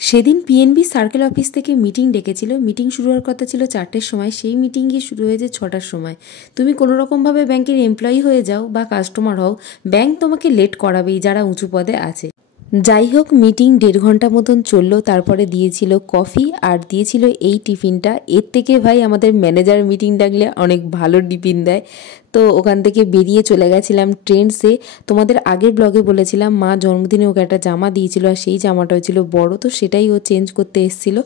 সেদিন PNB circle office থেকে meeting ডেকেছিল। মিটিং শুরু হওয়ার কথা ছিল 4টের সময়, সেই মিটিং গিয়ে শুরু হয়েছে 6টার সময়। তুমি কোনো রকমভাবে ব্যাংকের এমপ্লয়ি হয়ে যাও বা কাস্টমার হও, ব্যাংক তোমাকে লেট করাবেই, যারা উঁচু পদে আছে। যাই হোক, মিটিং 1.5 ঘন্টা মতন চললো। তারপরে দিয়েছিল কফি আর দিয়েছিল এই টিফিনটা। এর থেকে ভাই আমাদের ম্যানেজার মিটিং ডাকলে অনেক ভালো টিফিন দেয়। তো ওখান থেকে বেরিয়ে চলে গেছিলাম ট্রেন্ডসে। তোমাদের আগের ব্লগে বলেছিলাম মা জন্মদিনে ওকে একটা জামা দিয়েছিল, আর সেই জামাটা হয়েছিল বড়, তো সেটাই ও চেঞ্জ করতে এসেছিল।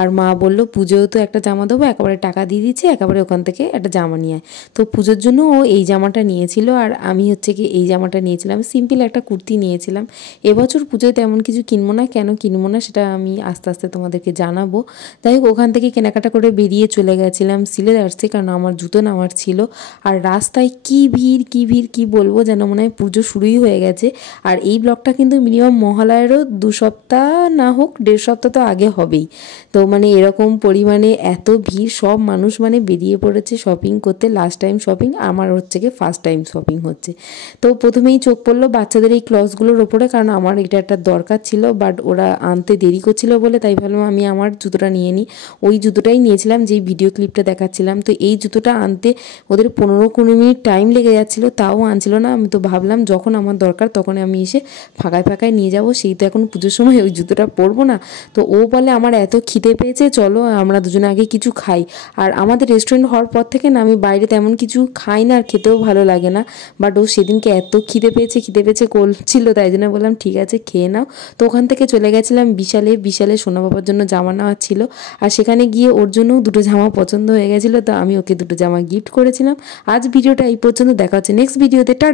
আর মা বললো পুজোও তো একটা জামা দেবো, একেবারে টাকা দিয়ে দিচ্ছে, একেবারে ওখান থেকে একটা জামা নিয়ে আয়। তো পুজোর জন্য ও এই জামাটা নিয়েছিল, আর আমি হচ্ছে কি এই জামাটা নিয়েছিলাম, সিম্পল একটা কুর্তি নিয়েছিলাম। এবছর পুজোয় তেমন কিছু কিনবো না, কেন কিনবো না সেটা আমি আস্তে আস্তে তোমাদেরকে জানাবো। যাই হোক, ওখান থেকে কেনাকাটা করে বেরিয়ে চলে গেছিলাম সিলেদার্সে, কারণ আমার জুতো নেওয়ার ছিল। আর রাস্তায় কি ভিড় কি বলবো, যেন মনে হয় পুজো শুরুই হয়ে গেছে। আর এই ব্লগটা কিন্তু মিনিমাম মহালয়েরও 2 সপ্তাহ না হোক 1.5 সপ্তাহ তো আগে হবেই। তো মানে এরকম পরিমাণে এত ভিড়, সব মানুষ মানে বেরিয়ে পড়েছে শপিং করতে। লাস্ট টাইম শপিং, আমার হচ্ছে কি ফার্স্ট টাইম শপিং হচ্ছে। তো প্রথমেই চোখ পড়লো বাচ্চাদের এই ক্লথসগুলোর ওপরে, কারণ আমার এটা একটা দরকার ছিল, বাট ওরা আনতে দেরি করছিল বলে তাই ভাবলাম আমি আমার জুতোটা নিয়ে নিই। ওই জুতোটাই নিয়েছিলাম যেই ভিডিও ক্লিপটা দেখাচ্ছিলাম। তো এই জুতোটা আনতে ওদের 15-20 মিনিট টাইম লেগে যাচ্ছিলো, তাও আনছিল না। আমি তো ভাবলাম যখন আমার দরকার তখন আমি এসে ফাঁকায় নিয়ে যাব, সেই তো এখন পুজোর সময় ওই জুতোটা পরবো না। তো ও বলে আমার এত খিদে পেয়েছে, চলো আমরা দুজনে আগে কিছু খাই। আর আমাদের রেস্টুরেন্ট হওয়ার পর থেকে না আমি বাইরে তেমন কিছু খাই না, আর খেতেও ভালো লাগে না। বাট ও সেদিনকে এত খিদে পেয়েছে করছিল, তাই জন্য বললাম ঠিক আছে খেয়ে নাও। তো ওখান থেকে চলে গেছিলাম বিশালে সোনা বাবার জন্য জামা নেওয়ার ছিল। আর সেখানে গিয়ে ওর জন্যও 2টো জামা পছন্দ হয়ে গেছিলো, তো আমি ওকে 2টো জামা গিফট করেছিলাম। আজ ভিডিওটা এই পর্যন্ত, দেখা হচ্ছে নেক্সট ভিডিওতে। টাটা।